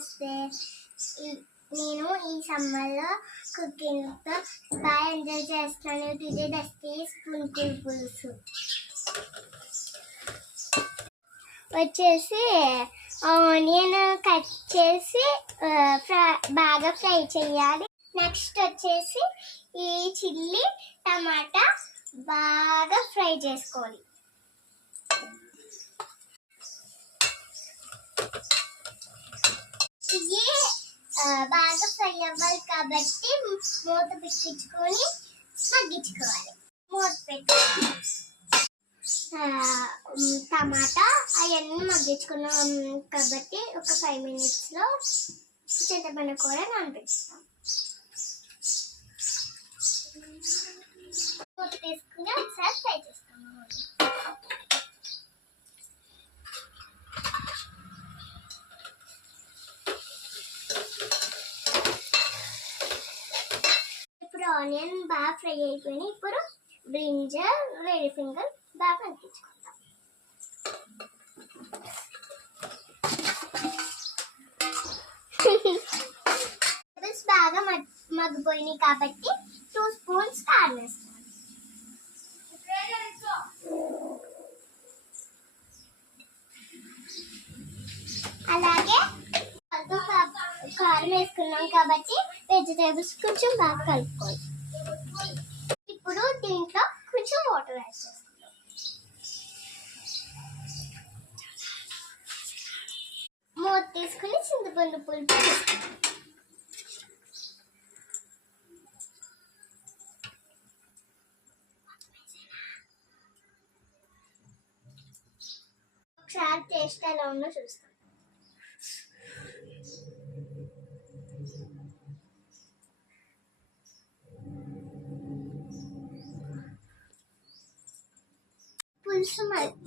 నమస్తే. నేను ఈ సమ్మర్లో కుకింగ్తో బాగా ఎంజాయ్ చేస్తున్నాను. టుడే రెసిపీ పునుకుల పులుసు వచ్చేసి ఆనియన్ కట్ చేసి బాగా ఫ్రై చేయాలి. నెక్స్ట్ వచ్చేసి ఈ చిల్లీ టమాటా బాగా ఫ్రై చేసుకోవాలి. ఇది బాగా ఫ్రై అవ్వాలి కాబట్టి మూత పెట్టించుకొని మగ్గించుకోవాలి. మూత పెట్టుకోవాలి. టమాటా అవన్నీ మగ్గించుకున్నాం కాబట్టి ఒక 5 minutesలో చింతపండు కూడా నానబెట్టుకుంటాం. మూత తీసుకుని ఒకసారి ఫ్రై చేసుకున్నాం. ఇప్పుడు ఆనియన్ బాగా ఫ్రై అయిపోయినాయి. ఇప్పుడు బ్రింజల్ రెడ్ ఫింగర్ బాగా అంటించుకుంటాం. బాగా మగ్గిపోయినాయి కాబట్టి 2 spoons కారం వేస్తాం. అలాగే కారం వేసుకున్నాం కాబట్టి వెజిటేబుల్స్ కొంచెం బాగా కలుపుకోవాలి. ఇప్పుడు దీంట్లో కొంచెం వాటర్ యాడ్ చేసుకుంటాం. మూత తీసుకుని చింతపండు పులుపు వేసుకుంటాం. ఒకసారి టేస్ట్ ఎలా ఉందో చూస్తాం. పులుసు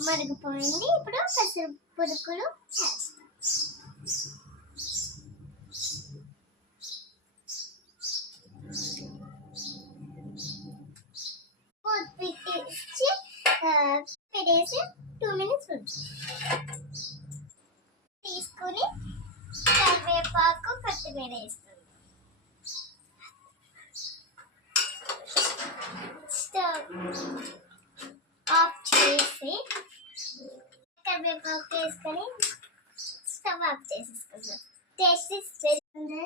మరిగిపోయింది. ఇప్పుడు పెసర పురుకులు చేస్తాం. పెట్టేసి 2 minutes తీసుకుని కరివేపాకు కొత్తిమీర వేస్తుంది. స్టవ్ ఆఫ్ చేసి కరివేపాకు వేసుకొని స్టవ్ ఆఫ్ చేసేసుకుంటాం. టేస్ట్ పెరుగుతుంది.